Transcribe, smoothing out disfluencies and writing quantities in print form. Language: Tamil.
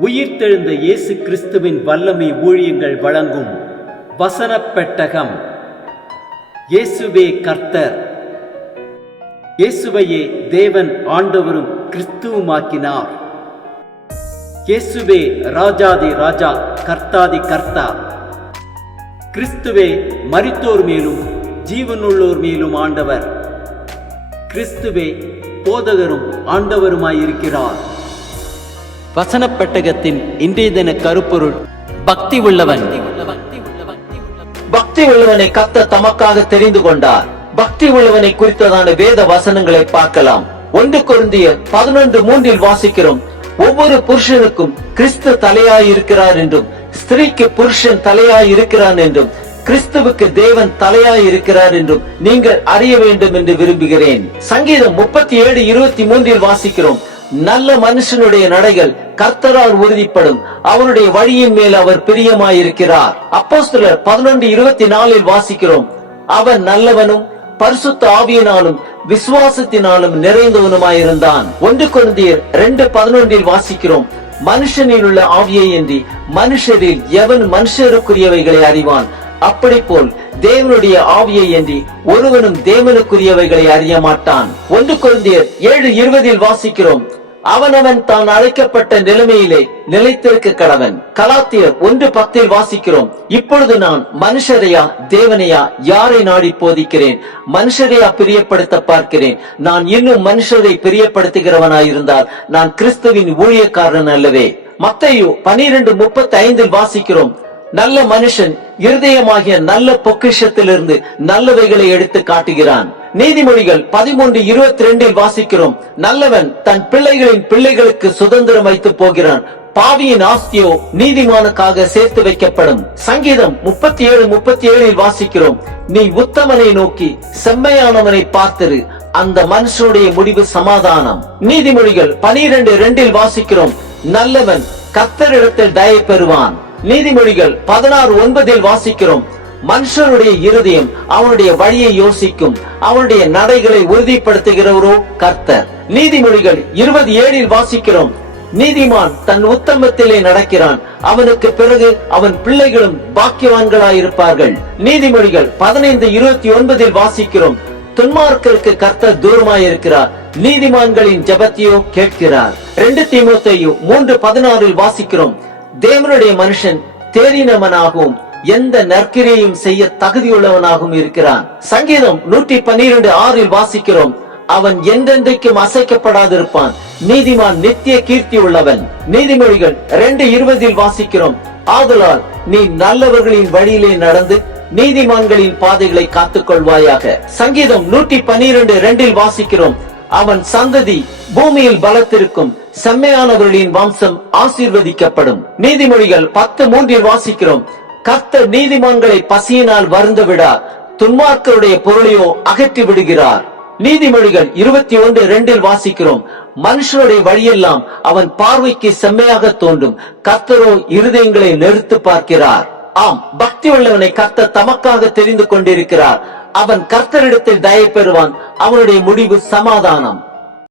உயிர்த்தெழுந்த இயேசு கிறிஸ்துவின் வல்லமை ஊழியங்கள் வழங்கும் வசனப் பெட்டகம். இயேசுவே கர்த்தர். இயேசுவையே தேவன் ஆண்டவரும் கிறிஸ்துவுமாக்கினார். இயேசுவே ராஜாதி ராஜா, கர்த்தாதி கர்த்தா. கிறிஸ்துவே மரித்தோர் மேலும் ஜீவனுள்ளோர் மேலும் ஆண்டவர். கிறிஸ்துவே போதகரும் ஆண்டவருமாயிருக்கிறார். வசனப் பெட்டகத்தின் இன்றைய தின கருப்பொருள்: பக்தி உள்ளவன். பக்தி உள்ளவனை கர்த்தர் தமக்காக தெரிந்து கொண்டார். பக்தி உள்ளவனை குறித்ததான வேத வசனங்களை பார்க்கலாம். 1 கொரிந்தியர் 11:3 வாசிக்கிறோம்: ஒவ்வொரு புருஷனுக்கும் கிறிஸ்து தலையாய் இருக்கிறார் என்றும், ஸ்திரீக்கு புருஷன் தலையாய் இருக்கிறான் என்றும், கிறிஸ்துவுக்கு தேவன் தலையாய் இருக்கிறார் என்றும் நீங்கள் அறிய வேண்டும் என்று விரும்புகிறேன். சங்கீதம் 37:23 வாசிக்கிறோம்: நல்ல மனுஷனுடைய நடைகள் கர்த்தரால் உறுதிப்படும், அவனுடைய வழியின் மேல் அவர் பிரியமாயிருக்கிறார். அப்போஸ்தலர் 11:24 வாசிக்கிறோம்: அவன் நல்லவனும் பரிசுத்த ஆவியினாலும் விசுவாசத்தினாலும் நிறைந்தவனுமாயிருந்தான். 1 கொரிந்தியர் 2:11 வாசிக்கிறோம்: மனுஷனில் உள்ள ஆவியை அன்றி மனுஷரில் எவன் மனுஷருக்குரியவைகளை அறிவான்? அப்படி போல் தேவனுடைய ஆவியை அன்றி ஒருவனும் தேவனுக்குரியவைகளை அறிய மாட்டான். 1 கொரிந்தியர் 7:20 வாசிக்கிறோம்: அவனவன் தான் அழைக்கப்பட்ட நிலைமையிலே நிலைத்திருக்க கடவன். கலாத்தியர் 1:10 வாசிக்கிறோம்: இப்பொழுது நான் மனுஷரையா தேவனையா யாரை நாடி போதிக்கிறேன்? மனுஷரையா பிரியப்படுத்த பார்க்கிறேன்? நான் இன்னும் மனுஷரை பிரியப்படுத்துகிறவனாயிருந்தால் நான் கிறிஸ்துவின் ஊழியக்காரன் அல்லவே. மத்தேயு 12:35 வாசிக்கிறோம்: நல்ல மனுஷன் இருதயமாகிய நல்ல பொக்கிஷத்திலிருந்து நல்லவைகளை எடுத்து காட்டுகிறான். நீதிமொழிகள் 13:22 வாசிக்கிறோம்: நல்லவன் தன் பிள்ளைகளின் பிள்ளைகளுக்கு சுதந்திரம் வைத்து போகிறான், பாவியின் ஆஸ்தியோ நீதிமானுக்காக சேர்த்து வைக்கப்படும். சங்கீதம் 37:37 வாசிக்கிறோம்: நீ உத்தமனை நோக்கி செம்மையானவனை பார்த்திரு, அந்த மனுஷனுடைய முடிவு சமாதானம். நீதிமொழிகள் 12:2 வாசிக்கிறோம்: நல்லவன் கர்த்தரிடத்தில் தயை பெறுவான். நீதிமொழிகள் 16:9 வாசிக்கிறோம்: மனுஷனுடைய இருதயம் அவனுடைய வழியை யோசிக்கும், அவனுடைய நடைகளை உறுதிப்படுத்துகிறவரோ கர்த்தர். நீதிமொழிகள் 20:7 வாசிக்கிறோம்: நீதிமான் தன் உத்தமத்திலே நடக்கிறான், அவனுக்கு பிறகு அவன் பிள்ளைகளும் பாக்கியவான்களாயிருப்பார்கள். நீதிமொழிகள் 15:29 வாசிக்கிறோம்: துன்மார்க்கருக்கு கர்த்தர் தூரமாயிருக்கிறார், நீதிமான்களின் ஜெபத்தையோ கேட்கிறார். 2 தீமோத்தேயு 3:16 வாசிக்கிறோம்: தேவனுடைய மனுஷன் தேறினவனாகவும் எந்த நற்கிரியையும் செய்ய தகுதியுள்ளவனாகவும் இருக்கிறான். சங்கீதம் 112:6 வாசிக்கிறோம்: அவன் என்றென்றைக்கும் அசைக்கப்படாதிருப்பான், நீதிமான் நித்திய கீர்த்தி உள்ளவன். நீதிமொழிகள் 2:20 வாசிக்கிறோம்: ஆதலால் நீ நல்லவர்களின் வழியிலே நடந்து நீதிமான்களின் பாதைகளை காத்துக் கொள்வாயாக. சங்கீதம் 112:2 வாசிக்கிறோம்: அவன் சந்ததி பூமியில் பலத்திருக்கும், செம்மையானவர்களின் வம்சம் ஆசீர்வதிக்கப்படும். நீதிமொழிகள் 10:3 வாசிக்கிறோம்: கர்த்தர் நீதிமான்களை பசியினால் வருந்த விடார், துன்மார்க்கருடைய பொருளையோ அகற்றி விடுகிறார். நீதிமொழிகள் 21:2 வாசிக்கிறோம்: மனுஷனுடைய வழியெல்லாம் அவன் பார்வைக்கு செம்மையாக தோன்றும், கர்த்தரோ இருதயங்களை நிறுத்து பார்க்கிறார். ஆம், பக்தி உள்ளவனை கர்த்தர் தமக்காக தெரிந்து கொண்டிருக்கிறார். அவன் கர்த்தரிடத்தில் தயை பெறுவான், அவனுடைய முடிவு சமாதானம்.